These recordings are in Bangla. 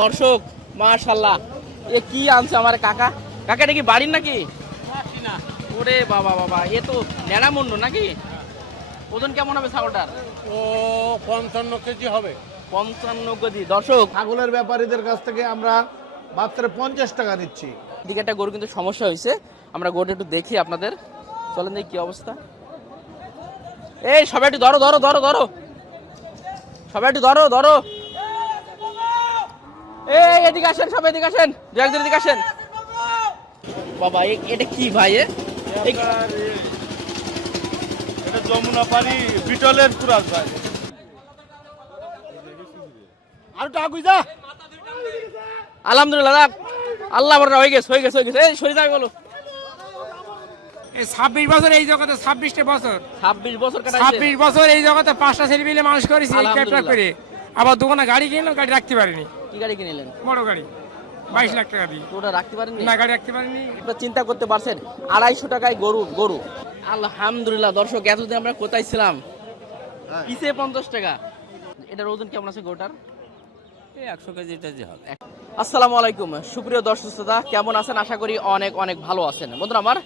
দর্শক মাশাআল্লাহ, এ কি আনছে আমার কাকা? কাকা এটা কি বাড়ির নাকি? ওরে বাবা বাবা, এ তো নেড়া মুন্ডু নাকি? ওজন কেমন হবে ছাগলটার? ও 55 কেজি হবে। 55 কেজি। দর্শক ছাগলের ব্যাপারীদের কাছ থেকে আমরা মাত্র 50 টাকা নিচ্ছি। এদিকে একটা গরু কিন্তু সমস্যা হয়েছে, আমরা গরুটা একটু দেখি আপনাদের। চলেন দেখি কি অবস্থা। এই সবাই একটু ধরো ধরো ধরো ধরো, সবাই একটু ধরো ধরো। এই এদিকে আসেন, সবাই এদিকে আসেন, দু একজন এদিকে আসেন। বাবা এটা কি ভাই? এটা যমুনা পানি বিটলের কুরাস ভাই। আর টাকুই যা। আলহামদুলিল্লাহ, আল্লাহ বড় হয়ে গেছে হয়ে গেছে হয়ে গেছে। এই সরে যাবে বলো। এই 26 বছর এই জগতে, 26টা বছর, 26 বছর কাটাইছে। 26 বছর এই জগতে 5টা ছেলে মিলে মানুষ করেছি এই ক্যাবটা করে। আবার দোকানে গাড়ি কিনলাম, গাড়ি রাখতে পারিনি। কি গাড়ি কিনলেন? বড় গাড়ি 22 লাখ টাকা দিয়ে। তো ওটা রাখতে পারেননি? না, গাড়ি রাখতে পারিনি। আপনারা চিন্তা করতে পারছেন 250 টাকায় গরু গরু। আলহামদুলিল্লাহ। দর্শক এতদিন আমরা কোথায় ছিলাম? পিছে 50 টাকা। এটার ওজন কেমন আছে গরুটার? 100 কেজি টাজি হবে। আসসালামু আলাইকুম সুপ্রিয় দর্শক শ্রোতা, কেমন আছেন? আশা করি অনেক অনেক ভালো আছেন। বন্ধুরা আমার,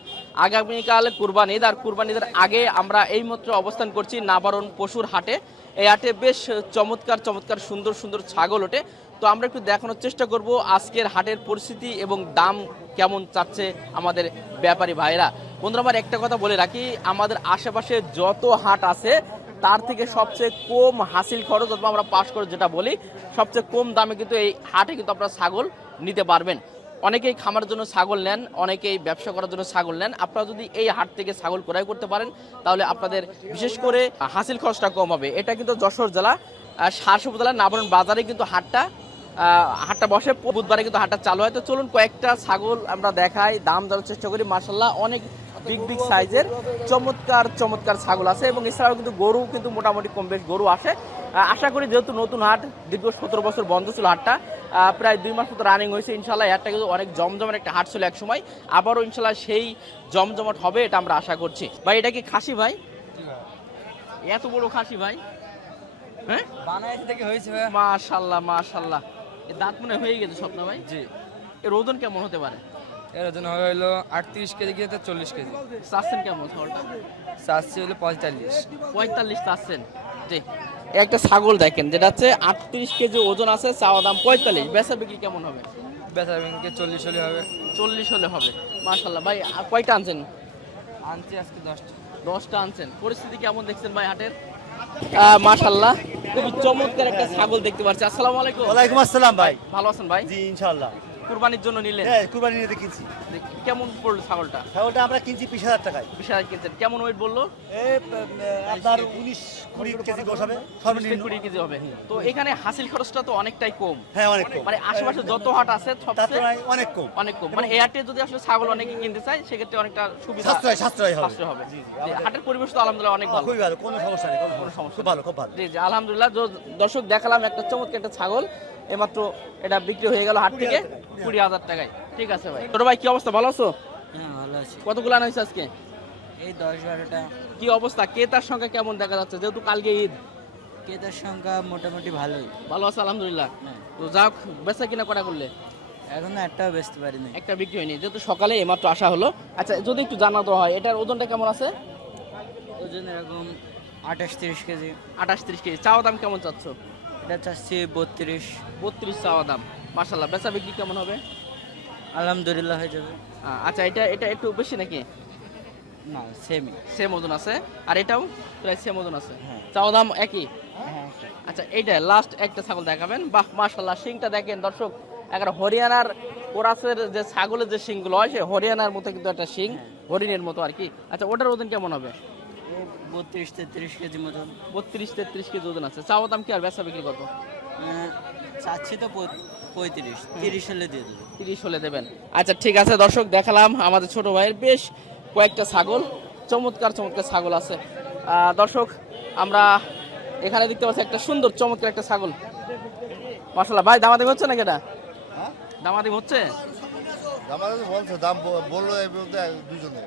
আগামীকাল কুরবানি ঈদ, আর কুরবানি ঈদের আগে আমরা এইমাত্র অবস্থান করছি নাবারণ পশুর হাটে। এই হাটে বেশ চমৎকার চমৎকার সুন্দর সুন্দর ছাগল ওঠে। তো আমরা একটু দেখানোর চেষ্টা করব আজকের হাটের পরিস্থিতি এবং দাম কেমন চাচ্ছে আমাদের ব্যাপারী ভাইরা। বন্ধুরা আমার, একটা কথা বলে রাখি, আমাদের আশেপাশে যত হাট আছে তার থেকে সবচেয়ে কম হাসিল খরচ অথবা আমরা পাস করে যেটা বলি, সবচেয়ে কম দামে কিন্তু এই হাটে কিন্তু আপনারা ছাগল নিতে পারবেন। অনেকেই খামারের জন্য ছাগল নেন, অনেকেই ব্যবসা করার জন্য ছাগল নেন। আপনারা যদি এই হাট থেকে ছাগল ক্রয় করতে পারেন তাহলে আপনাদের বিশেষ করে হাসিল খরচটা কম হবে। এটা কিন্তু যশোর জেলা সারসা উপজেলা নাবরণ বাজারে কিন্তু হাটটা বসে। বুধবারে কিন্তু হাটটা চালু হয়। তো চলুন কয়েকটা ছাগল আমরা দেখাই, দাম জানার চেষ্টা করি। মাশাআল্লাহ অনেক বিগ বিগ সাইজের চমৎকার চমৎকার ছাগল আছে, এবং এছাড়াও কিন্তু গরু কিন্তু মোটামুটি কম বেশ গরু আসে। আশা করি যেহেতু নতুন হাট, দীর্ঘ 17 বছর বন্ধ ছিল হাটটা, প্রায় 2 মাস মতো রানিং হয়েছে। ইনশাল্লাহ হাটটা কিন্তু অনেক জমজমের একটা হাট ছিল এক সময়, আবারও ইনশাল্লাহ সেই জমজমাট হবে এটা আমরা আশা করছি। ভাই এটা কি খাসি ভাই? এত বড় খাসি ভাই? হ্যাঁ, বানাইতে থেকে হয়েছে ভাই। মাশাআল্লাহ মাশাআল্লাহ। এর দাঁত মনে হয়ে গেছে স্বপ্ন ভাই? জি। এর ওজন কেমন হতে পারে? এর ওজন হবে হলো 38 কেজি গিয়ে 40 কেজি। চাচ্ছেন কেমন ছাগলটা? চাচ্ছি হলো 45। 45 চাচ্ছেন? জি। একটা ছাগল দেখেন যেটা হচ্ছে 38 কেজি ওজন আছে, চাওয়া দাম 45, বেচা বিক্রি কেমন হবে? বেচা ব্যাংকে 40 হলে হবে। 40 হলে হবে। মাশাআল্লাহ ভাই, কয়টা আনছেন? আনছি আজকে 10টা। 10টা আনছেন। পরিস্থিতি কেমন দেখছেন ভাই হাটের? মাশাআল্লাহ খুবই চমৎকার একটা ছাগল দেখতে পাচ্ছি। আসসালামু আলাইকুম। ওয়ালাইকুম আসসালাম ভাই। ভালো আছেন ভাই? জি ইনশাআল্লাহ। কুরবানির জন্য নিলেন? হ্যাঁ, কুরবানি নিতে কিনছি। কেমন পড়লো ছাগলটা? ছাগলটা আমরা কিনছি 20,000 টাকায়। 20,000 কিনছেন। কেমন ওয়েট বললো? আপনার 19-20 কেজি বসাবে সর্বনিম্ন। 20 কেজি হবে। তো এখানে হাসিল খরচটা তো অনেকটাই কম। হ্যাঁ, অনেক কম। মানে আশেপাশে যত হাট আছে তার সবচেয়ে তুলনায় অনেক কম। অনেক কম। মানে এই হাটে যদি আসলে ছাগল অনেকে কিনতে চায় সেক্ষেত্রে অনেকটা সুবিধা, সাশ্রয় হবে। সাশ্রয় হবে। জি, হাটের পরিবেশ তো আলহামদুলিল্লাহ অনেক ভালো। খুবই ভালো, কোনো সমস্যা নেই, কোনো সমস্যা সমস্যা। খুব ভালো, খুব ভালো। জি জি আলহামদুলিল্লাহ। দর্শক দেখালাম একটা চমৎকার একটা ছাগল, এইমাত্র এটা বিক্রি হয়ে গেল হাট থেকে 20,000 টাকায়। ঠিক আছে ভাই। ছোট ভাই কি অবস্থা, ভালো আছো? হ্যাঁ, ভালো আছি। কতগুলো আনা হয়েছে আজকে? এই 10-12টা। কি অবস্থা, ক্রেতার সংখ্যা কেমন দেখা যাচ্ছে যেহেতু কালকে ঈদ? ক্রেতার সংখ্যা মোটামুটি ভালোই। ভালো আছে আলহামদুলিল্লাহ। হ্যাঁ। তো যাক, বেচা কিনা করা করলে? এখনো একটাও বেচতে পারিনি। একটা বিক্রি হয়নি যেহেতু সকালে এইমাত্র আসা হলো। আচ্ছা যদি একটু জানাতে হয় এটার ওজনটা কেমন আছে? ওজন এরকম 28-30 কেজি। 28-30 কেজি। চাওয়া দাম কেমন চাচ্ছ? এটা চাচ্ছি 32। 32 চাওয়া দাম। মাশাআল্লাহ বেচা বিক্রি কেমন হবে? আলহামদুলিল্লাহ হয়ে যাবে। আচ্ছা এটা একটু বেশি নাকি? না, সেমই। সেম ওজন আছে। আর এটাও প্রায় সেম ওজন আছে। হ্যাঁ। চাওয়া দাম একই? হ্যাঁ। আচ্ছা এইটা লাস্ট একটা ছাগল দেখাবেন। বাহ মাশাআল্লাহ, শিংটা দেখেন দর্শক, একটা হরিয়ানার কোরাসের যে ছাগলের যে শিংগুলো হয় সে হরিয়ানার মতো কিন্তু একটা শিং, হরিণের মতো আর কি। আচ্ছা ওটার ওজন কেমন হবে? 32-33 কেজি মতন। 32-33 কেজি ওজন আছে। চাওয়া দাম কি আর বেচা বিক্রি কত? চাচ্ছি তো 35, 30 হলে দিয়ে দেবো। 30 হলে দেবেন। আচ্ছা ঠিক আছে দর্শক, দেখালাম আমাদের ছোট ভাইয়ের বেশ কয়েকটা ছাগল, চমৎকার চমৎকার ছাগল আছে। দর্শক আমরা এখানে দেখতে পাচ্ছি একটা সুন্দর চমৎকার একটা ছাগল। মাশাআল্লাহ ভাই, দামাদামি হচ্ছে নাকি এটা? দামাদামি হচ্ছে? আমাদের বলছে দাম বললো এই দুজনে।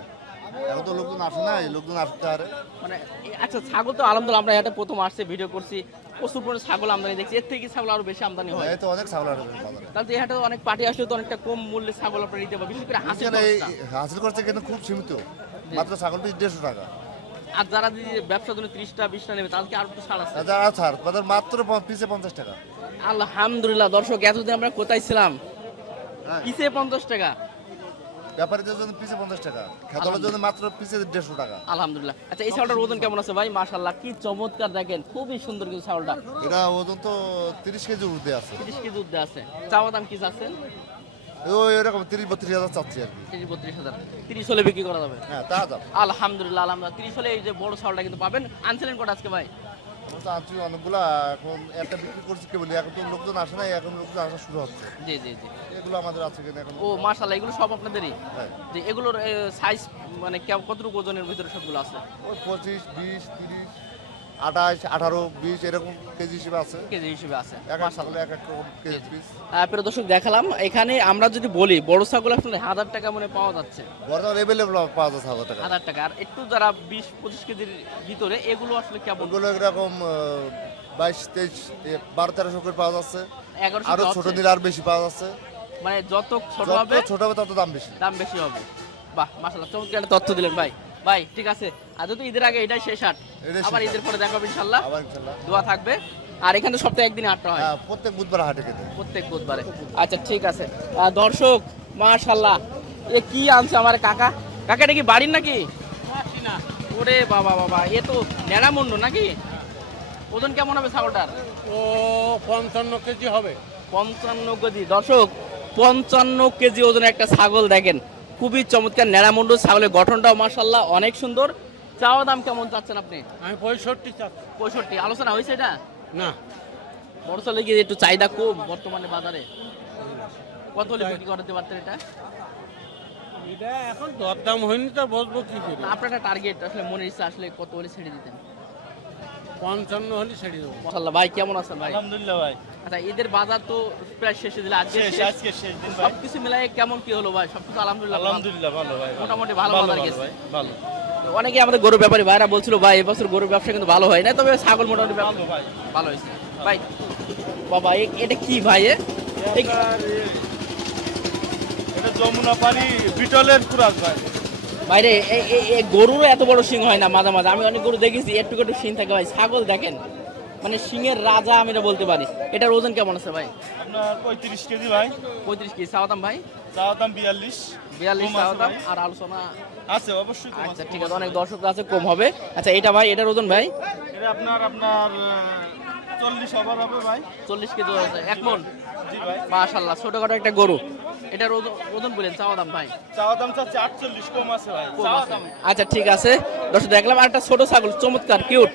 এখন তো লোকজন আসে না, এই লোকজন আসতে পারে। মানে আচ্ছা, ছাগল তো আলহামদুলিল্লাহ আমরা এটা প্রথম আসছে ভিডিও করছি, প্রচুর পরিমাণে ছাগল আমদানি দেখছি, এর থেকে ছাগল আরো বেশি আমদানি হয়। এই তো অনেক ছাগল আসে বাজারে। তাহলে তো এই হাটে অনেক পার্টি আসলে তো অনেকটা কম মূল্যে ছাগল আপনারা নিতে পারবেন, বিশেষ করে হাসিল এখানে এই খরচটা। হাসিল করছে কিন্তু খুব সীমিত, মাত্র ছাগল পিস 150 টাকা। আর যারা যদি ব্যবসার জন্য 30টা 20টা নেবে তাদেরকে আরো একটু ছাড় আছে। আর ছাড় তাদের মাত্র পিসে 50 টাকা। আলহামদুলিল্লাহ দর্শক, এতদিন আমরা কোথায় ছিলাম, হ্যাঁ। পিসে 50 টাকা। ব্যাপারীদের জন্য পিসে 50 টাকা, খেতালের জন্য মাত্র পিসে 150 টাকা। আলহামদুলিল্লাহ। আচ্ছা, এই ছাগলটার ওজন কেমন আছে ভাই? মাশাআল্লাহ, কি চমৎকার, দেখেন খুবই সুন্দর কিন্তু ছাগলটা। এটা ওজন তো 30 কেজি ঊর্ধ্বে আছে। 30 কেজি দুধ আছে। চাওয়া দাম কি চাচ্ছেন? এরকম 30-32 হাজার চাচ্ছি আর কি। 30-32 হাজার। 30 হলে বিক্রি করা যাবে। হ্যাঁ, তা যাবে। আলহামদুলিল্লাহ আলহামদুলিল্লাহ। 30 হলে এই যে বড় ছাগলটা কিন্তু পাবেন। আনছিলেন কটা আজকে ভাই? আমরা তো আনছি অনেকগুলা, এখন একটা বিক্রি করছি কেবল, এখন তো লোকজন আসে না, এখন লোকজন আসা শুরু হচ্ছে। জি জি জি। এগুলো আমাদের আছে কিনা এখন। ও মাশাআল্লাহ, এগুলো সব আপনাদেরই? হ্যাঁ। যে এগুলোর সাইজ মানে কতটুকু ওজনের ভিতরে সবগুলো আছে? ওই 25, 20, 30, 28, 18, 20 এরকম কেজি হিসেবে আছে। কেজি হিসেবে আছে। এক এক ছাগলে এক এক রকম কেজি পিস। প্রিয় দর্শক, দেখালাম এখানে আমরা যদি বলি বড় ছাগল আসলে 1000 টাকা মনে পাওয়া যাচ্ছে। বর্তমান এভেলেবল পাওয়া যাচ্ছে 1000 টাকা। 1000 টাকা। আর একটু যারা 20-25 কেজির ভিতরে, এগুলো আসলে কেমন? ওগুলো এরকম 22, 23, 12, 1300 করে পাওয়া যাচ্ছে। 1100 আরো ছোট নিলে আর বেশি পাওয়া যাচ্ছে। মানে যত ছোট যত হবে ছোট হবে তত দাম বেশি। দাম বেশি হবে। বাহ মাশাআল্লাহ, চমৎকার একটা তথ্য দিলেন ভাই। ভাই ঠিক আছে, আর যদি ঈদের আগে এটাই শেষ হাট, এটাই আবার শেষ ঈদের পরে দেখা হবে ইনশাআল্লাহ। আবার ইনশাআল্লাহ। দোয়া থাকবে। আর এখানে তো সপ্তাহে একদিন হাটটা হয়। হ্যাঁ, প্রত্যেক বুধবার হাটে খেতে। প্রত্যেক বুধবারে। আচ্ছা ঠিক আছে। দর্শক মাশাআল্লাহ, এ কি আনছে আমার কাকা? কাকা এটা কি বাড়ির নাকি? না। ওরে বাবা বাবা, এ তো নেড়ামুন্ড নাকি? ওজন কেমন হবে ছাগলটার? ও 55 কেজি হবে। 55 কেজি। দর্শক 55 কেজি ওজনের একটা ছাগল, দেখেন খুবই চমৎকার নেড়ামুন্ড। ছাগলের গঠনটাও মাশাআল্লাহ অনেক সুন্দর। চাওয়া দাম কেমন চাচ্ছেন আপনি? আমি 65 চাচ্ছি। 65। আলোচনা হয়েছে এটা? না, বড় চলে গিয়ে একটু চাহিদা কম বর্তমানে বাজারে। কত হলে বিক্রি করতে পারতেন এটা? এটা এখন দরদাম হয়নি তো বসবো কি করে। না, আপনার একটা টার্গেট আসলে মনে ইচ্ছা আসলে কত হলে ছেড়ে দিতেন? 55 হলে ছেড়ে দেবো। মাশাআল্লাহ। ভাই কেমন আছেন ভাই? আলহামদুলিল্লাহ ভাই। আচ্ছা, ঈদের বাজার তো প্রায় শেষে দিলে, আজকে শেষ। আজকে শেষ দিন ভাই। সবকিছু মিলাই কেমন কি হলো ভাই? সবকিছু আলহামদুলিল্লাহ ভালো। আলহামদুলিল্লাহ ভালো ভাই। মোটামুটি ভালো বাজার গেছে। ভাই, ভালো। অনেকে আমাদের গরু ব্যাপারী ভাইরা বলছিল ভাই এবছর গরুর ব্যবসা কিন্তু ভালো হয় না, তবে ছাগল মোটামুটি ভালো ভাই। ভালো হয়েছে ভাই। বাবা এটা কি ভাই? এটা যমুনা পানি বিটলের কুরাস ভাই। বাইরে গরুরও এত বড় সিং হয় না মাঝে মাঝে, আমি অনেক গরু দেখেছি একটু একটু সিং থাকে ভাই। ছাগল দেখেন মানে সিংয়ের রাজা আমি এটা বলতে পারি। এটার ওজন কেমন আছে ভাই? আপনার 35 কেজি ভাই। 35 কেজি। চাওয়া দাম ভাই? চাওয়া দাম 42। 42 চাওয়া দাম। আর আলোচনা আছে অবশ্যই কম আচ্ছা আছে। ঠিক আছে, অনেক দর্শক আছে, কম হবে। আচ্ছা এটা ভাই, এটার ওজন ভাই? এটা আপনার 40 ওভার হবে ভাই। 40 কেজি আছে। এক মণ। জি ভাই। মাশাআল্লাহ, ছোটখাটো একটা গরু। এটার ওজন বলেন, চাওয়া দাম ভাই? চাওয়া দাম চাচ্ছে 48, কম আছে ভাই। কম চাওয়া আছে। দাম আচ্ছা ঠিক আছে দর্শক, দেখলাম আর একটা ছোট ছাগল চমৎকার কিউট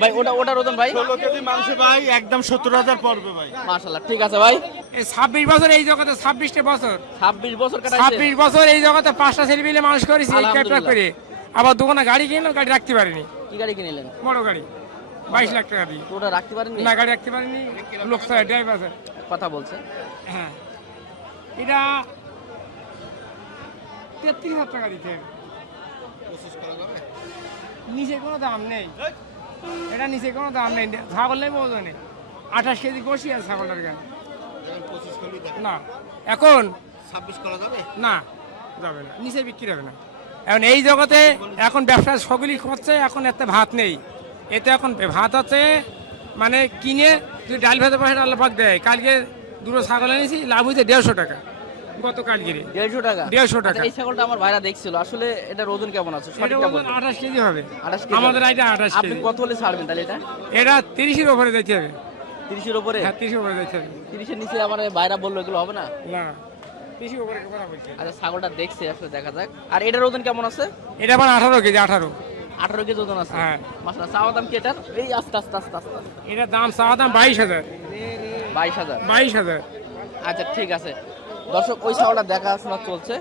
ভাই। ওটার ওজন ভাই? 16 কেজি মাংস ভাই, একদম 70,000 পড়বে ভাই। মাশাআল্লাহ ঠিক আছে ভাই। এই 26 বছর এই জগতে, 26টা বছর, 26 বছর কাটাইছে। 26 বছর এই জগতে 5টা ছেলে মিলে মানুষ করেছি এই ক্যাবটা আলহামদুলিল্লাহ। করে। আবার দোকানে গাড়ি কিনলাম, গাড়ি রাখতে পারিনি। কি গাড়ি কিনলেন? বড় গাড়ি 22 লাখ টাকা দিয়ে। তো ওটা রাখতে পারেননি? না, গাড়ি রাখতে পারিনি, লোক স্যার ড্রাইভার স্যার। কথা বলছে। হ্যাঁ, এটা 33,000 টাকা দিতে হবে। নিচে কোনো দাম নেই, এটা নিচে কোনো দাম নেই। ছাগল নেই ওজনে 28 কেজি গোশি আছে ছাগলটার গায়ে। না এখন 26 করা যাবে? না, যাবে না, নিচে বিক্রি হবে না। এখন এই জগতে এখন ব্যবসা সকলেই করছে, এখন এতে ভাত নেই। এতে এখন ভাত আছে মানে কিনে যদি ডাল ভাতের পয়সা আল্লাহ পাক দেয়। কালকে দুটো ছাগল এনেছি, লাভ হয়েছে 150 টাকা গত কালকে। 150 টাকা? 150 টাকা। আচ্ছা, এই ছাগলটা আমার ভাইরা দেখছিল, আসলে এটার ওজন কেমন আছে এটা সঠিকটা ওজন বলুন। 28 কেজি হবে। 28 কেজি আমাদের হবে। এটা 28 আপনি কেজি। কত হলে ছাড়বেন তাহলে এটা? এটা 30-এর উপরে যেতে হবে। 30-এর উপরে? হ্যাঁ, 30-এর উপরে যেতে হবে। 30-এর নিচে আমার ভাইরা বললো এগুলো হবে না। না, 30-এর উপরে কথা বলছি। আচ্ছা ছাগলটা দেখছে, আসলে দেখা যাক। আর এটার ওজন কেমন আছে? এটা আবার 18 কেজি। 18 কেজি ওজন আছে। হ্যাঁ। মাশাআল্লাহ। চাওয়া দাম কি এটার? এই আস্তে আস্তে আস্তে আস্তে। এটা দাম চাওয়া দাম 22,000। 22,000। 22,000। আচ্ছা ঠিক আছে দর্শক, ওই ছাগলটা দেখাশোনা চলছে।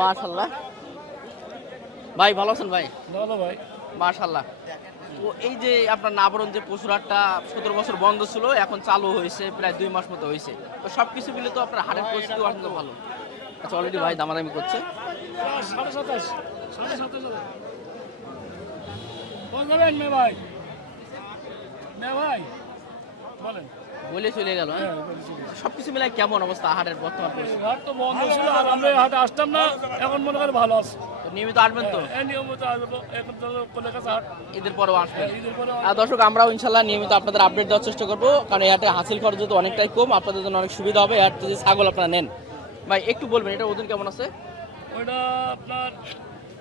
মাশাআল্লাহ। ভাই ভালো আছেন ভাই? ভালো ভাই। মাশাআল্লাহ। তো এই যে আপনার নাবরণ যে পশুরহাটটা 17 বছর বন্ধ ছিল, এখন চালু হয়েছে প্রায় 2 মাস মতো হয়েছে, তো সবকিছু মিলে তো আপনার হাটের পরিস্থিতি অত্যন্ত ভালো। আচ্ছা অলরেডি ভাই দামাদামি করছে। বলে চলে গেল। সবকিছু মিলাই কেমন অবস্থা হাটের বর্তমান পরিস্থিতি? হাট তো বন্ধ ছিল আর আমরা এই হাটে আসতাম না, এখন মনে করে ভালো আছে। তো নিয়মিত আসবেন তো? নিয়মিত আসবো, এখন তো কোলের কাছে হাট, ঈদের পরেও আসবেন? ঈদের পরে আর দর্শক, আমরাও ইনশাল্লাহ নিয়মিত আপনাদের আপডেট দেওয়ার চেষ্টা করবো, কারণ এই হাটে হাসিল খরচ যেহেতু অনেকটাই কম, আপনাদের জন্য অনেক সুবিধা হবে। এই হাট যদি ছাগল আপনারা নেন, ভাই একটু বলবেন এটা ওজন কেমন আছে? ওইটা আপনার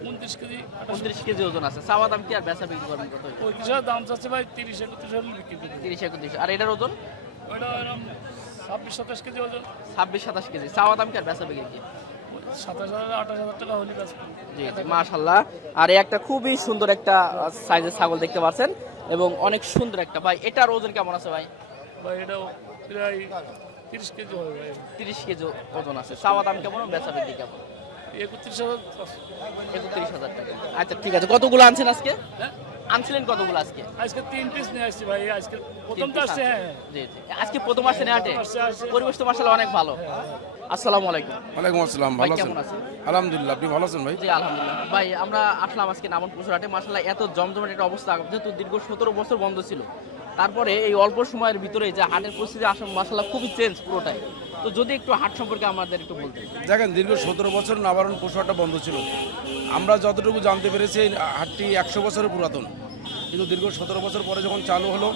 29 কেজি 29 কেজি ওজন আছে। চাওয়া দাম কি আর বেচা বিক্রি করবেন কত? 35 দাম চাচ্ছে ভাই, 30-31 হলে বিক্রি করবো। 30-31। আর এটার ওজন? ওইটা এরকম 26-27 কেজি ওজন। 26-27 কেজি। চাওয়া দাম কি আর বেচা বিক্রি কি? 27,000-28,000 টাকা হলে বেচবো। জি জি, মাশাআল্লাহ। আর এই একটা খুবই সুন্দর একটা সাইজের ছাগল দেখতে পাচ্ছেন এবং অনেক সুন্দর একটা। ভাই এটার ওজন কেমন আছে ভাই? ভাই এটাও প্রায় 30 কেজি হবে ভাই। 30 কেজি ওজন আছে। চাওয়া দাম কেমন, বেচা বিক্রি কেমন? 31,000 টাকা। আচ্ছা ঠিক আছে। কতগুলো আনছেন আজকে? আনছিলেন কতগুলো আজকে? আজকে 3 পিস নিয়ে আসছি ভাই, আজকে প্রথম তো আসছে। হ্যাঁ জি জি, আজকে প্রথম আসছেন হাটে। আসছে। পরিবেশ তো মাশাআল্লাহ অনেক ভালো। আসসালামু আলাইকুম। ওয়ালাইকুম আসসালাম। ভাই ভালো কেমন আছেন? আছেন? আলহামদুলিল্লাহ, আপনি ভালো আছেন ভাই? জি আলহামদুলিল্লাহ। ভাই আমরা আসলাম আজকে নামন পশুর হাটে। মাশাআল্লাহ এত জমজমাট একটা অবস্থা, যেহেতু দীর্ঘ 17 বছর বন্ধ ছিল, তারপরে এই অল্প সময়ের ভিতরে যে হাটের পরিস্থিতি আসলে মাশাআল্লাহ খুবই চেঞ্জ পুরোটাই। তো যদি একটু হাট সম্পর্কে আমাদের একটু বলতেন। দেখেন, দীর্ঘ 17 বছর নাবারণ পশু হাটটা বন্ধ ছিল। আমরা যতটুকু জানতে পেরেছি এই হাটটি 100 বছরের পুরাতন, কিন্তু দীর্ঘ 17 বছর পরে যখন চালু হলো,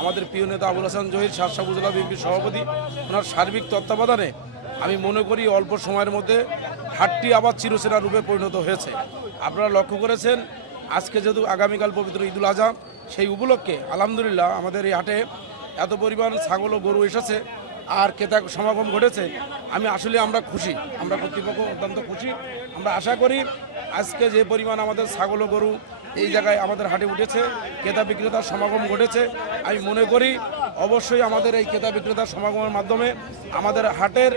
আমাদের প্রিয় নেতা আবুল হাসান জহির শার্শা উপজেলা বিএনপির সভাপতি, ওনার সার্বিক তত্ত্বাবধানে আমি মনে করি অল্প সময়ের মধ্যে হাটটি আবার চিরচেনা রূপে পরিণত হয়েছে। আপনারা লক্ষ্য করেছেন, আজকে যেহেতু আগামীকাল পবিত্র ঈদুল আজহা, সেই উপলক্ষে আলহামদুলিল্লাহ আমাদের এই হাটে এত পরিমাণ ছাগল ও গরু এসেছে আর ক্রেতা সমাগম ঘটেছে। আমরা খুশি, আমরা কর্তৃপক্ষ অত্যন্ত খুশি। আমরা আশা করি আজকে যে পরিমাণ আমাদের ছাগল ও গরু এই জায়গায় আমাদের হাটে উঠেছে, ক্রেতা বিক্রেতার সমাগম ঘটেছে, আমি মনে করি অবশ্যই আমাদের এই ক্রেতা বিক্রেতার সমাগমের মাধ্যমে আমাদের হাটের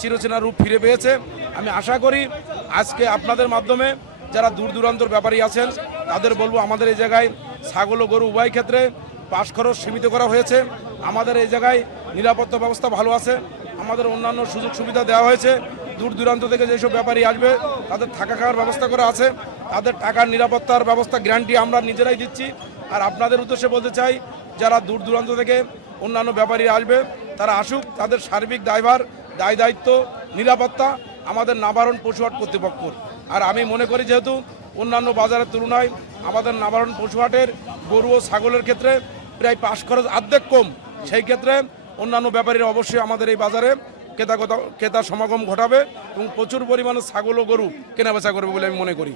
চিরচেনা রূপ ফিরে পেয়েছে। আমি আশা করি আজকে আপনাদের মাধ্যমে যারা দূর দূরান্তর ব্যাপারী আছেন তাদের বলবো, আমাদের এই জায়গায় ছাগল ও গরু উভয় ক্ষেত্রে পাস খরচ সীমিত করা হয়েছে। আমাদের এই জায়গায় নিরাপত্তা ব্যবস্থা ভালো আছে, আমাদের অন্যান্য সুযোগ সুবিধা দেওয়া হয়েছে। দূর দূরান্ত থেকে যেসব ব্যাপারী আসবে তাদের থাকা খাওয়ার ব্যবস্থা করা আছে, তাদের টাকার নিরাপত্তার ব্যবস্থা গ্যারান্টি আমরা নিজেরাই দিচ্ছি। আর আপনাদের উদ্দেশ্যে বলতে চাই, যারা দূর দূরান্ত থেকে অন্যান্য ব্যাপারী আসবে তারা আসুক, তাদের সার্বিক দায়ভার দায়িত্ব নিরাপত্তা আমাদের নাবারণ পশুহাট কর্তৃপক্ষর। আর আমি মনে করি যেহেতু অন্যান্য বাজারের তুলনায় আমাদের নাবারণ পশুহাটের গরু ও ছাগলের ক্ষেত্রে প্রায় পাস খরচ অর্ধেক কম, সেই ক্ষেত্রে অন্যান্য ব্যাপারীরা অবশ্যই আমাদের এই বাজারে ক্রেতা সমাগম ঘটাবে এবং প্রচুর পরিমাণে ছাগল ও গরু কেনাবেচা করবে বলে আমি মনে করি।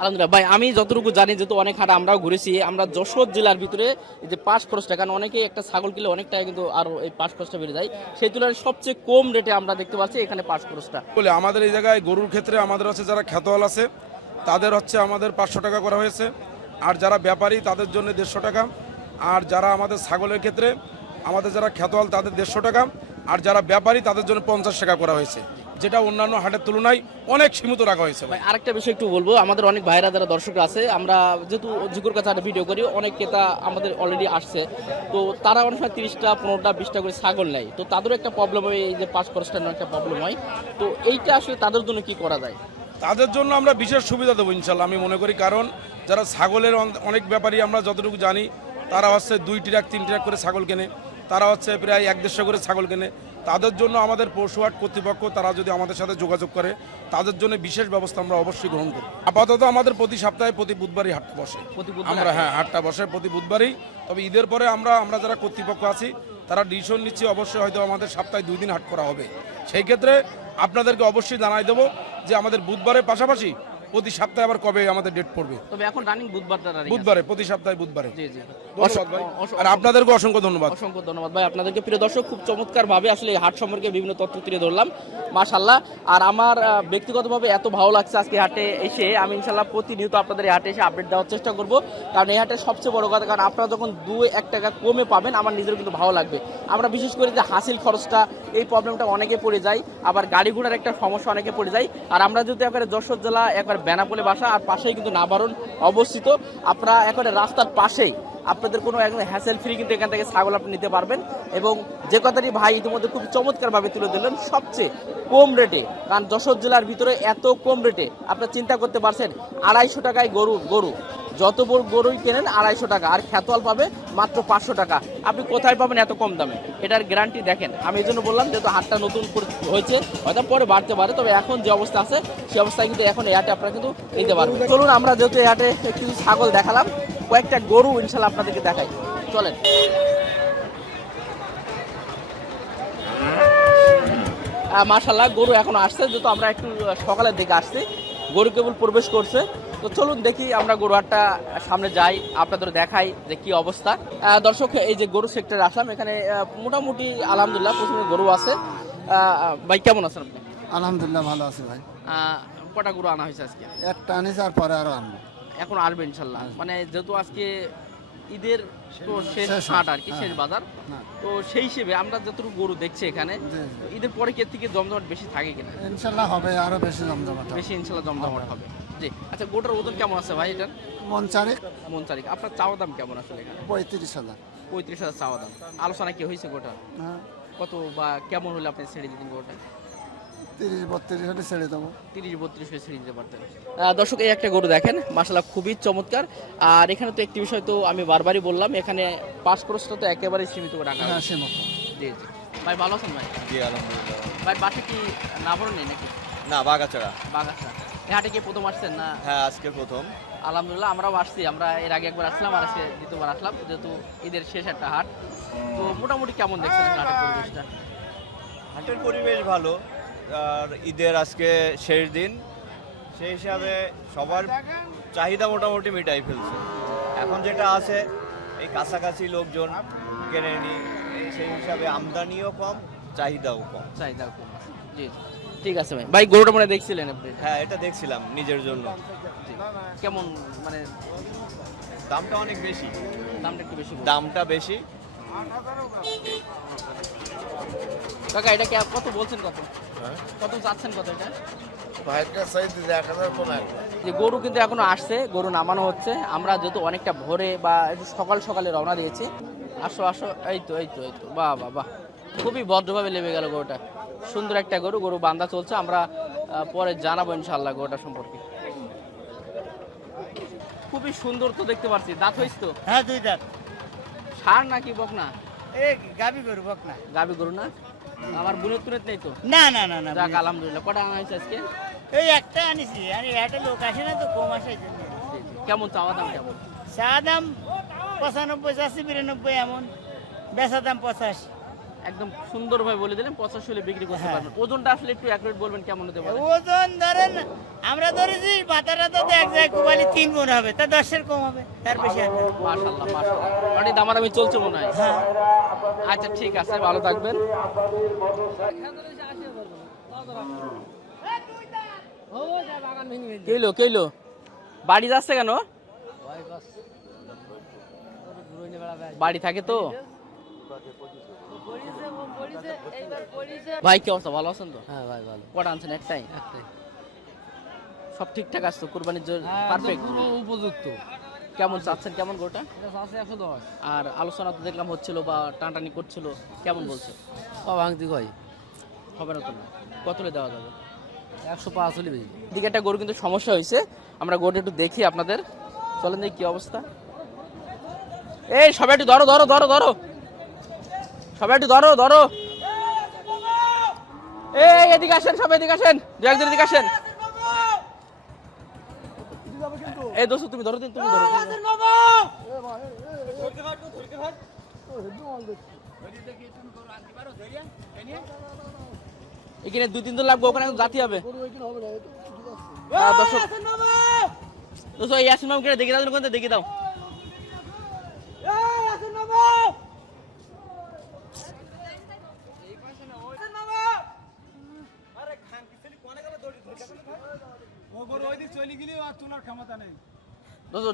আলহামদুলিল্লাহ। ভাই আমি যতটুকু জানি, যেহেতু অনেক হাট আমরাও ঘুরেছি, আমরা যশোর জেলার ভিতরে এই যে পাস খরচটা, কারণ অনেকে একটা ছাগল কিনলে অনেক টাকা কিন্তু আরও এই পাস খরচটা বেড়ে যায়, সেই তুলনায় সবচেয়ে কম রেটে আমরা দেখতে পাচ্ছি এখানে পাস খরচটা। বলে আমাদের এই জায়গায় গরুর ক্ষেত্রে আমাদের হচ্ছে যারা খ্যাতওয়াল আছে তাদের হচ্ছে আমাদের 500 টাকা করা হয়েছে, আর যারা ব্যাপারী তাদের জন্য 150 টাকা, আর যারা আমাদের ছাগলের ক্ষেত্রে আমাদের যারা খ্যাতওয়াল তাদের 150 টাকা, আর যারা ব্যাপারী তাদের জন্য 50 টাকা করা হয়েছে, যেটা অন্যান্য হাটের তুলনায় অনেক সীমিত রাখা হয়েছে। ভাই আরেকটা বিষয় একটু বলবো, আমাদের অনেক ভাইরা যারা দর্শক আছে, আমরা যেহেতু জিকুর কাছে একটা ভিডিও করি, অনেক ক্রেতা আমাদের অলরেডি আসছে, তো তারা অনেক সময় 30টা 15টা 20টা করে ছাগল নেয়, তো তাদেরও একটা প্রবলেম হয়, এই যে পাস খরচটা একটা প্রবলেম হয়, তো এইটা আসলে তাদের জন্য কি করা যায়? তাদের জন্য আমরা বিশেষ সুবিধা দেবো ইনশাল্লাহ, আমি মনে করি। কারণ যারা ছাগলের অনেক ব্যাপারী আমরা যতটুকু জানি, তারা হচ্ছে 2 ট্রাক 3 ট্রাক করে ছাগল কেনে, তারা হচ্ছে প্রায় 150 করে ছাগল কেনে। তাদের জন্য আমাদের পশুহাট কর্তৃপক্ষ তারা যদি আমাদের সাথে যোগাযোগ করে, তাদের জন্য বিশেষ ব্যবস্থা আমরা অবশ্যই গ্রহণ করি। আপাতত আমাদের প্রতি সপ্তাহে প্রতি বুধবারই হাট বসে, আমরা হাটটা বসে প্রতি বুধবারই। তবে ঈদের পরে আমরা যারা কর্তৃপক্ষ আছি তারা ডিসিশন নিচ্ছি, অবশ্যই হয়তো আমাদের সপ্তাহে 2 দিন হাট করা হবে। সেই ক্ষেত্রে আপনাদেরকে অবশ্যই জানাই দেবো যে আমাদের বুধবারের পাশাপাশি প্রতি সপ্তাহে আবার কবে আমাদের ডেট পড়বে। তবে এখন রানিং বুধবারে, প্রতি সপ্তাহে বুধবারে। জি জি, ধন্যবাদ ভাই, আর আপনাদেরকে অসংখ্য ধন্যবাদ। অসংখ্য ধন্যবাদ ভাই আপনাদেরকে। প্রিয় দর্শক, খুব চমৎকার ভাবে আসলে এই হাট সম্পর্কে বিভিন্ন তথ্য তুলে ধরলাম, মাশাআল্লাহ। আর আমার ব্যক্তিগতভাবে এত ভালো লাগছে আজকে হাটে এসে, আমি ইনশাআল্লাহ প্রতিনিয়ত আপনাদের এই হাটে এসে আপডেট দেওয়ার চেষ্টা করব, কারণ এই হাটের সবচেয়ে বড় কথা, কারণ আপনারা যখন 2-1 টাকা কমে পাবেন, আমার নিজেরও কিন্তু ভালো লাগবে। আমরা বিশেষ করে যে হাসিল খরচটা, এই প্রবলেমটা অনেকে পড়ে যায়, আবার গাড়ি ঘোড়ার একটা সমস্যা অনেকে পড়ে যায়। আর আমরা যদি একবারে যশোর জেলা একবার বেনাপোলে বাসা, আর পাশেই কিন্তু নাবারণ অবস্থিত, আপনারা একবারে রাস্তার পাশেই, আপনাদের কোনো একদম হ্যাসেল ফ্রি কিন্তু এখান থেকে ছাগল আপনি নিতে পারবেন। এবং যে কথাটি ভাই ইতিমধ্যে খুব চমৎকারভাবে তুলে দিলেন, সবচেয়ে কম রেটে, কারণ যশোর জেলার ভিতরে এত কম রেটে আপনারা চিন্তা করতে পারছেন। 250 টাকায় গরু যত বড় গরুই কেনেন 250 টাকা, আর খেতোয়াল পাবে মাত্র 500 টাকা। আপনি কোথায় পাবেন এত কম দামে? এটার গ্যারান্টি দেখেন। আমি এই জন্য বললাম যেহেতু হাটটা নতুন হয়েছে, হয়তো পরে বাড়তে পারে, তবে এখন যে অবস্থা আছে সেই অবস্থায় কিন্তু এখন এই হাটে আপনারা কিন্তু নিতে পারবেন। চলুন আমরা যেহেতু এই হাটে কিছু ছাগল দেখালাম, কয়েকটা গরু ইনশাল্লাহ আপনাদেরকে দেখাই, চলেন। মাশাল্লাহ গরু এখন আসছে, যেহেতু আমরা একটু সকালের দিকে আসছি, গরু কেবল প্রবেশ করছে। তো চলুন দেখি আমরা গরু হাটটা সামনে যাই, আপনাদের দেখাই যে কি অবস্থা। দর্শক, এই যে গরু সেক্টরে আসলাম, এখানে মোটামুটি আলহামদুলিল্লাহ প্রচুর গরু আছে। ভাই কেমন আছেন আপনি? আলহামদুলিল্লাহ ভালো আছি ভাই। কটা গরু আনা হয়েছে আজকে? একটা আনিস আর পরে আরো আনবো। এখন আসবে ইনশাল্লাহ। মানে যেহেতু আজকে ঈদের তো শেষ হাট আর কি, শেষ বাজার, তো সেই হিসেবে আমরা যতটুকু গরু দেখছি এখানে, ঈদের পরে কে থেকে জমজমাট বেশি থাকে কিনা? ইনশাল্লাহ হবে, আরো বেশি জমজমাট হবে। বেশি ইনশাল্লাহ জমজমাট হবে। জি আচ্ছা, গরুটার ওজন কেমন আছে ভাই এটার? মন চারেক। মন চারেক। আপনার চাওয়া দাম কেমন আসলে এখানে? 35,000। 35,000 চাওয়া দাম। আলোচনা কি হয়েছে গোটা? কত বা কেমন হলে আপনি ছেড়ে দিতেন গোটা? 30-32 হলে ছেড়ে দেবো। 30-32 হয়ে ছেড়ে দিতে পারতেন। দর্শক, এই একটা গরু দেখেন, মাশাআল্লাহ খুবই চমৎকার। আর এখানে তো একটি বিষয় তো আমি বারবারই বললাম, এখানে পাস খরচটা তো একেবারে সীমিত করে রাখা হ্যাঁ, সীমিত। জি জি ভাই, ভালো আছেন ভাই? জি আলহামদুলিল্লাহ। ভাই বাসে কি নাবরণ নেই নাকি? না, বাগাচড়া। বাগাসা। এই হাটে কি প্রথম আসছেন না? হ্যাঁ, আজকে প্রথম। আলহামদুলিল্লাহ আমরাও আসছি, আমরা এর আগে একবার আসলাম আর আজকে দ্বিতীয়বার আসলাম, যেহেতু ঈদের শেষ একটা হাট। তো মোটামুটি কেমন দেখছেন হাটের পরিবেশটা? হাটের পরিবেশ ভালো, আর ঈদের আজকে শেষ দিন, সেই হিসাবে সবার চাহিদা মোটামুটি মিটাই ফেলছে। এখন যেটা আছে এই কাছাকাছি লোকজন কেনেনি, সেই হিসাবে আমদানিও কম, চাহিদাও কম। চাহিদা কম। জি জি, ঠিক আছে ভাই। ভাই গরুটা মনে দেখছিলেন আপনি? হ্যাঁ, এটা দেখছিলাম নিজের জন্য। কেমন মানে দামটা অনেক বেশি। দামটা একটু বেশি? দামটা বেশি। কাকা এটা কত বলছেন? কত চাচ্ছেন কত এটা? ভাইটা চাইতে 1000 কমে। যে গরু কিন্তু এখনো আসছে, গরু নামানো হচ্ছে। আমরা যেহেতু অনেকটা ভোরে বা একটু সকাল সকালে রওনা দিয়েছি। আসো আসো, এই তো এই তো এই তো, বাহ বাহ বাহ, খুবই ভদ্রভাবে নেমে গেল গরুটা। সুন্দর একটা গরু, গরু বান্ধা চলছে। আমরা পরে জানাবো ইনশাআল্লাহ গরুটা সম্পর্কে। খুবই সুন্দর তো দেখতে পাচ্ছি। দাঁত হয়েছে তো? হ্যাঁ, 2 দাঁত। ষাঁড় নাকি বকনা? এই গাবি গরু বকনা। গাবি গরু না? আমার বুনেত টুনেত নেই তো? না না না না। যাক আলহামদুলিল্লাহ। কটা আনা হয়েছে আজকে? এই একটা আনিছি, আরে একটা লোক আসে না তো, কম আসে এই জন্য। কেমন চাওয়া দাম কেমন? চা দাম 95, 80, 92 এমন, বেচা দাম 85। একদম সুন্দরভাবে বলে দিলেন, 85 হলে বিক্রি করতে পারবেন। ওজনটা আসলে একটু অ্যাকুরেট বলবেন কেমন হতে পারে? ওজন ধরেন আমরা ধরেছি বাতাটা তো এক জায়গায় কুবালি 3 গুণ হবে, তা 10-এর কম হবে, তার বেশি হবে না। মাশাআল্লাহ মাশাআল্লাহ, অনেক দামাদামি চলছে মনে হয়। আচ্ছা ঠিক আছে, ভালো থাকবেন। কেইলো বাড়ি যাচ্ছে কেন? বাড়ি থাকে তো। ভাই কি অবস্থা, ভালো আছেন তো? হ্যাঁ ভাই ভালো। কটা আনছেন? একটাই? সব ঠিকঠাক আছে তো? কুরবানির জন্য পারফেক্ট উপযুক্ত। কেমন চাচ্ছেন, কেমন গোটা? 110। আর আলোচনা তো দেখলাম হচ্ছিল বা টানটানি করছিল, কেমন বলছে? ভাঙতি কয় হবে না তো? কতলে দেওয়া যাবে? 105 হলে বেশি। দিকে একটা গরু কিন্তু সমস্যা হয়েছে, আমরা গরুটা একটু দেখি আপনাদের। চলেন দেখি কি অবস্থা। এই সবাই একটু ধরো ধরো ধরো ধরো, সবাই একটু ধরো ধরো। এই এদিকে আসেন, সবাই এদিকে আসেন, দু একজন এদিকে আসেন। এই দোস্ত তুমি ধরো, তুমি ধরো। এখানে 2-3 দিন লাগবে, ওখানে জাতি হবে। দর্শক দোস্ত এই আসেন মামকে দেখে দাও, ওখানে দেখে দাও।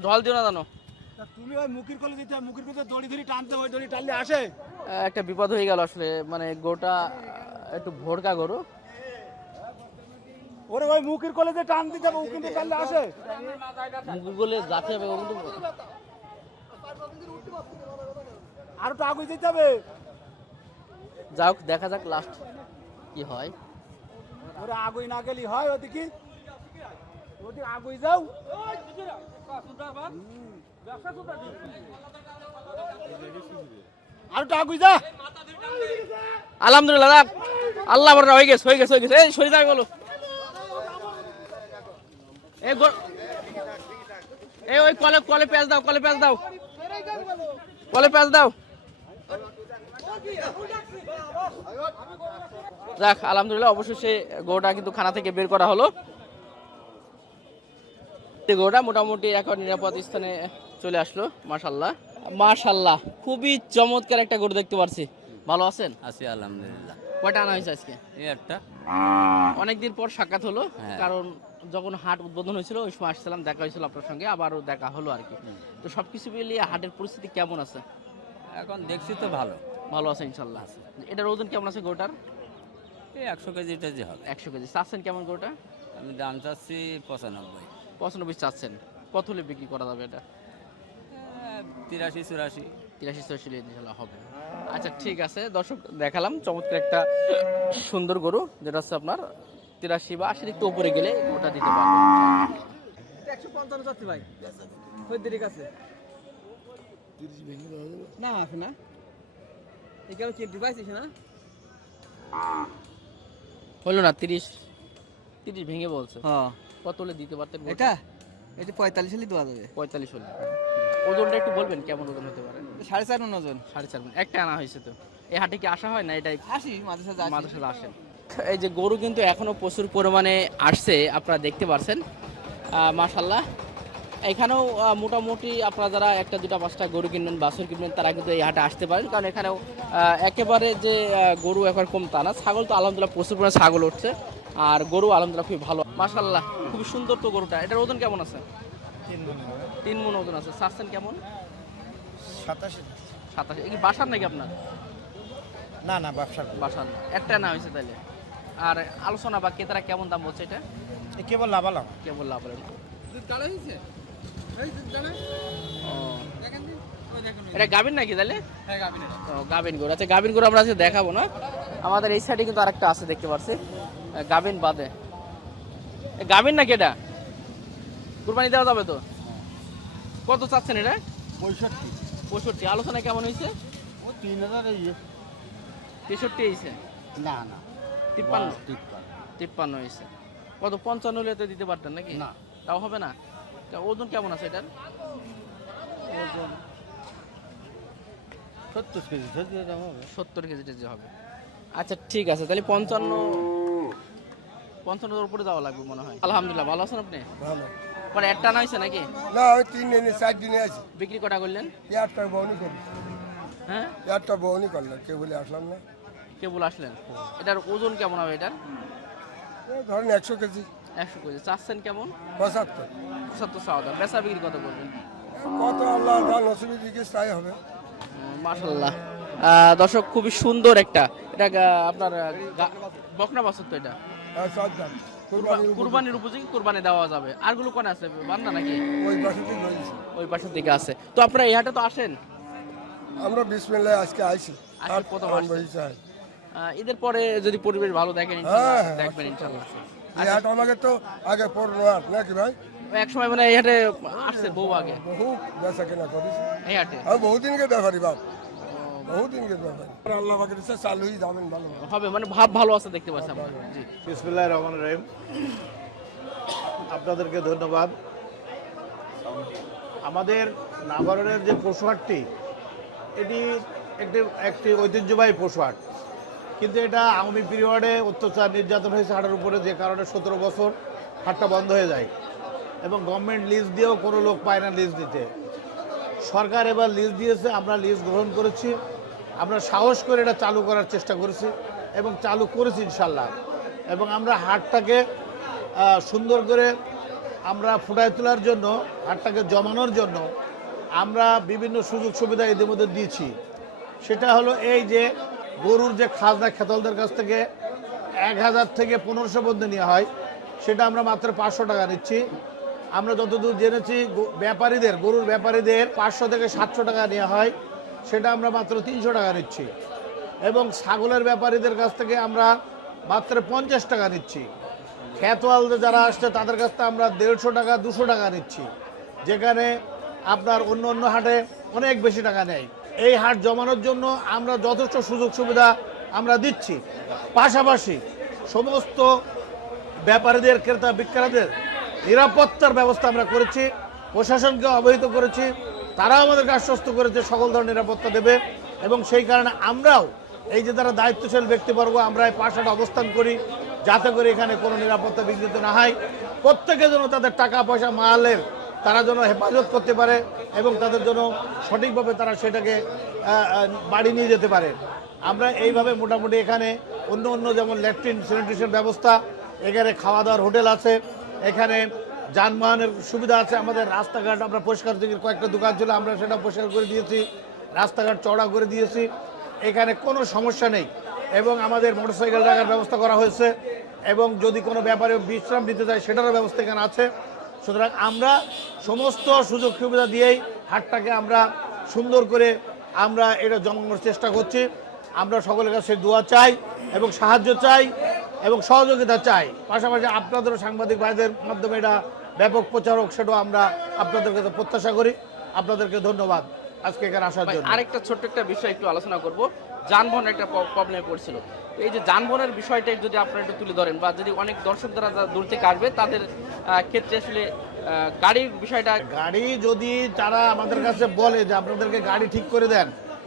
ঢল দিও না জানো, তুমি ওই মুখির কলে দিতে, মুখির কলে দড়ি ধরে টানতে, ওই দড়ি টানলে আসে। একটা বিপদ হয়ে গেল আসলে, মানে গরুটা একটু ভোরকা গরু। ওরে ওই মুখির কলে যে টান দিতে হবে, ও কিন্তু টানলে আসে। মুখি গলে যাতে হবে, ও কিন্তু আর তো আগুই দিতে হবে। যাক দেখা যাক লাস্ট কি হয়। ওরা আগুই না গেলি হয় ওদিকে ওদিকে আগুই যাও আর তো আগুই যা আলহামদুলিল্লাহ আল্লাহ বড় হয়ে গেছে এই সরে যাবে বলো এই ওই কলে পেঁয়াজ দাও যাক আলহামদুলিল্লাহ অবশেষে গরুটা কিন্তু খানা থেকে বের করা হলো। গরুটা মোটামুটি এখন নিরাপদ স্থানে চলে আসলো। মাশাল্লাহ খুবই চমৎকার একটা গরু দেখতে পাচ্ছি। ভালো আছেন? আছি আলহামদুলিল্লাহ। কয়টা আনা হয়েছে আজকে? এই একটা অনেকদিন পর সাক্ষাৎ হলো, হ্যাঁ। কারণ যখন হাট উদ্বোধন হয়েছিল ওই সময় আসছিলাম, দেখা হয়েছিল আপনার সঙ্গে, আবারও দেখা হলো আর কি। তো সবকিছু মিলিয়ে হাটের পরিস্থিতি কেমন আছে? এখন দেখছি তো ভালো ভালো আছে ইনশাল্লাহ। এটার ওজন কেমন আছে গরুটার? এই 100 কেজিটা যে হবে। 100 কেজি। চাচ্ছেন কেমন গরুটা? আমি দাম চাচ্ছি 95। 95 চাচ্ছেন। কত হলে বিক্রি করা যাবে এটা? 83 84 83 ইনশাল্লাহ হবে। আচ্ছা ঠিক আছে, দর্শক দেখালাম চমৎকার একটা সুন্দর গরু, যেটা হচ্ছে আপনার 83 বা 80 একটু উপরে গেলে ওটা দিতে পারবেন। 155 যাচ্ছে ভাই ওই দেরি কাছে না আছে না এখানে কি ডিভাইস না হলো না 30 ভেঙে বলছে। হ্যাঁ কত হলে দিতে পারতেন? এটা 45 হলে দেওয়া যাবে। 45 হলে। ওজনটা একটু বলবেন কেমন ওজন হতে পারে? 4.5 মণ ওজন। 4.5 মণ। একটা আনা হয়েছে তো। এই হাটে কি আসা হয় না? এটাই আসি মাঝে মাদ্রাসাতে আসেন। এই যে গরু কিন্তু এখনো প্রচুর পরিমাণে আসছে, আপনারা দেখতে পাচ্ছেন। মাশাল্লাহ এখানেও মোটামুটি আপনারা যারা একটা দুটা পাঁচটা গরু কিনবেন, বাছুর কিনবেন, তারা কিন্তু এই হাটে আসতে পারেন, কারণ এখানেও একেবারে যে গরু এখন কম তা না। ছাগল তো আলহামদুলিল্লাহ প্রচুর পরিমাণে ছাগল উঠছে, আর গরু আলহামদুলিল্লাহ খুবই ভালো। মাশাল্লাহ খুবই সুন্দর তো গরুটা। এটার ওজন কেমন আছে? 3 মণ ওজন আছে। চাচ্ছেন কেমন? 87। এই কি বাসার নাকি আপনার? না ব্যবসা বাসার না। একটা না হয়েছে তাইলে। আর আলোচনা বা ক্রেতারা কেমন দাম বলছে এটা? কেবল লাভালাম কেবল লাভ বলেন। এটা গাবিন নাকি তাহলে? ও গাবিন গরু। আচ্ছা গাবিন গরু আমরা আজকে দেখাবো না, আমাদের এই সাইডে কিন্তু আরেকটা আছে দেখতে পাচ্ছি গাবিন বাদে। গাবিন নাকি এটা? কুরবানি দেওয়া যাবে তো? কত চাচ্ছেন এটা? 65। আলোচনা কেমন হয়েছে? 63 হয়েছে না 53 হয়েছে। কত 55 হলে তো দিতে পারতেন নাকি? না তাও হবে না। ওজন কেমন আছে এটার? 70 কেজি হবে। আচ্ছা ঠিক আছে, তাহলে 55 উপরে যাওয়া লাগবে মনে হয়। আলহামদুলিল্লাহ। ভালো আছেন আপনি? ভালো পরে একটা না হয়েছে নাকি? না ওই 3 দিনে 4 দিনে আছে। বিক্রি কটা করলেন? একটা বউনি করলি, হ্যাঁ একটা বউনি করলাম, কে বলে আসলাম না। কেবল আসলেন। এটার ওজন কেমন হবে এটার? ধরেন 100 কেজি। 100 কেজি। চাচ্ছেন কেমন? 75। 75 চাওয়া দাম। বেচা বিক্রি কত করবেন? কত আল্লাহ যা নসিবের দিকে তাই হবে। মাশাআল্লাহ। দর্শক খুবই সুন্দর একটা, এটা আপনার বকনা বাছুর তো এটা? কুরবানির উপযোগী, কুরবানি দেওয়া যাবে। আরগুলো কোন আছে? বান্দা নাকি? ওই পাশের দিকে আছে। তো আপনারা এই হাটে তো আসেন? আমরা বিসমিল্লাহ আজকে আইছি। আর প্রথম আসছেন। ঈদের পরে যদি পরিবেশ ভালো দেখেন ইনশাআল্লাহ দেখবেন ইনশাআল্লাহ। এই হাট আমাকে তো আগে পড়লো আর নাকি ভাই? এক সময় মানে এই হাটে আসছে বহু আগে। বহু বেচা কেনা করিস এই হাটে? আমি বহুদিনকে ব্যাপারী বাপ, বহুদিনকে ব্যাপারী। আল্লাহ পাকের ইচ্ছা চালুই যাবেন ভালো হবে, মানে ভাব ভালো আছে দেখতে পাচ্ছি আমরা। জি বিসমিল্লাহির রহমানির রহিম। আপনাদেরকে ধন্যবাদ। আমাদের নাভারণের যে পশু হাটটি, এটি একটি ঐতিহ্যবাহী পশু হাট, কিন্তু এটা আওয়ামী পিরিয়ডে অত্যাচার নির্যাতন হয়েছে হাটের উপরে, যে কারণে 17 বছর হাটটা বন্ধ হয়ে যায় এবং গভর্নমেন্ট লিজ দিয়েও কোনো লোক পায় না লিজ দিতে। সরকার এবার লিজ দিয়েছে, আমরা লিজ গ্রহণ করেছি, আমরা সাহস করে এটা চালু করার চেষ্টা করেছি এবং চালু করেছি ইনশাল্লাহ। এবং আমরা হাটটাকে সুন্দর করে আমরা ফুটায় তোলার জন্য, হাটটাকে জমানোর জন্য আমরা বিভিন্ন সুযোগ সুবিধা এদের মধ্যে দিয়েছি। সেটা হলো এই যে গরুর যে খাজনা খেতলদের কাছ থেকে 1000 থেকে 1500 পর্যন্ত নেওয়া হয়, সেটা আমরা মাত্র 500 টাকা নিচ্ছি। আমরা যতদূর জেনেছি ব্যাপারীদের, গরুর ব্যাপারীদের 500 থেকে 700 টাকা নেওয়া হয়, সেটা আমরা মাত্র 300 টাকা নিচ্ছি। এবং ছাগলের ব্যাপারীদের কাছ থেকে আমরা মাত্র 50 টাকা নিচ্ছি। খেতওয়াল যারা আসছে তাদের কাছ থেকে আমরা 150 টাকা 200 টাকা নিচ্ছি, যেখানে আপনার অন্য অন্য হাটে অনেক বেশি টাকা নেয়। এই হাট জমানোর জন্য আমরা যথেষ্ট সুযোগ সুবিধা আমরা দিচ্ছি। পাশাপাশি সমস্ত ব্যাপারীদের, ক্রেতা বিক্রেতাদের নিরাপত্তার ব্যবস্থা আমরা করেছি, প্রশাসনকে অবহিত করেছি, তারাও আমাদেরকে আশ্বস্ত করেছে সকল ধরনের নিরাপত্তা দেবে। এবং সেই কারণে আমরাও এই যে যারা দায়িত্বশীল ব্যক্তিবর্গ, আমরা এই পাশাটা অবস্থান করি যাতে করে এখানে কোনো নিরাপত্তা বিঘ্নিত না হয়, প্রত্যেকে যেন তাদের টাকা পয়সা মালের তারা যেন হেফাজত করতে পারে এবং তাদের জন্য সঠিকভাবে তারা সেটাকে বাড়ি নিয়ে যেতে পারে। আমরা এইভাবে মোটামুটি এখানে অন্য অন্য যেমন ল্যাট্রিন স্যানিটেশন ব্যবস্থা, এখানে খাওয়া দাওয়ার হোটেল আছে, এখানে যানবাহনের সুবিধা আছে, আমাদের রাস্তাঘাট আমরা পরিষ্কার থেকে কয়েকটা দোকান ছিল আমরা সেটা পরিষ্কার করে দিয়েছি, রাস্তাঘাট চওড়া করে দিয়েছি, এখানে কোনো সমস্যা নেই। এবং আমাদের মোটরসাইকেল রাখার ব্যবস্থা করা হয়েছে এবং যদি কোনো ব্যাপারে বিশ্রাম নিতে চায় সেটারও ব্যবস্থা এখানে আছে। সুতরাং আমরা সমস্ত সুযোগ সুবিধা দিয়েই হাটটাকে আমরা সুন্দর করে আমরা এটা জমানোর চেষ্টা করছি। আমরা সকলের কাছে দোয়া চাই এবং সাহায্য চাই এবং সহযোগিতা চাই। পাশাপাশি আপনাদের সাংবাদিক ভাইদের মাধ্যমে এটা ব্যাপক প্রচার হোক, সেটাও আমরা আপনাদের কাছে প্রত্যাশা করি। আপনাদেরকে ধন্যবাদ আজকে এখানে আসার জন্য। আরেকটা ছোট্ট একটা বিষয় একটু আলোচনা করব, যানবাহনের একটা প্রবলেমে পড়ছিল। এই যে যানবাহনের বিষয়টা যদি আপনারা একটু তুলে ধরেন, বা যদি অনেক দর্শক যারা দূর থেকে আসবে তাদের ক্ষেত্রে আসলে গাড়ির বিষয়টা, গাড়ি যদি তারা আমাদের কাছে বলে যে আপনাদেরকে গাড়ি ঠিক করে দেন,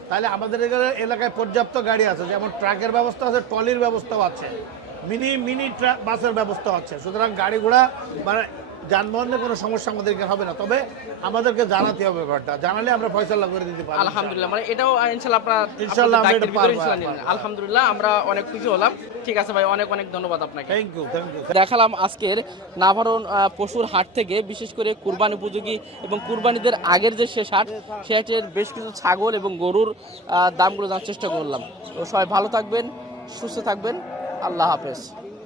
তাহলে আমাদের এলাকায় পর্যাপ্ত গাড়ি আছে, যেমন ট্রাকের ব্যবস্থা আছে, ট্রলির ব্যবস্থাও আছে, মিনি ট্রাক বাসের ব্যবস্থাও আছে। সুতরাং গাড়ি ঘোড়া মানে যানবাহনের কোনো সমস্যা আমাদেরকে হবে না, তবে আমাদেরকে জানাতে হবে ব্যাপারটা, জানালে আমরা ফয়সালা করে দিতে পারি। আলহামদুলিল্লাহ, মানে এটাও ইনশাআল্লাহ আপনারা ইনশাআল্লাহ আমরা এটা পারবো। আলহামদুলিল্লাহ, আমরা অনেক খুশি হলাম। ঠিক আছে ভাই, অনেক অনেক ধন্যবাদ আপনাকে। Thank you. দেখালাম আজকের নাভারণ পশুর হাট থেকে, বিশেষ করে কুরবানি উপযোগী এবং কুরবানিদের আগের যে শেষ হাট, সে হাটের বেশ কিছু ছাগল এবং গরুর দামগুলো জানার চেষ্টা করলাম। তো সবাই ভালো থাকবেন, সুস্থ থাকবেন, আল্লাহ হাফেজ।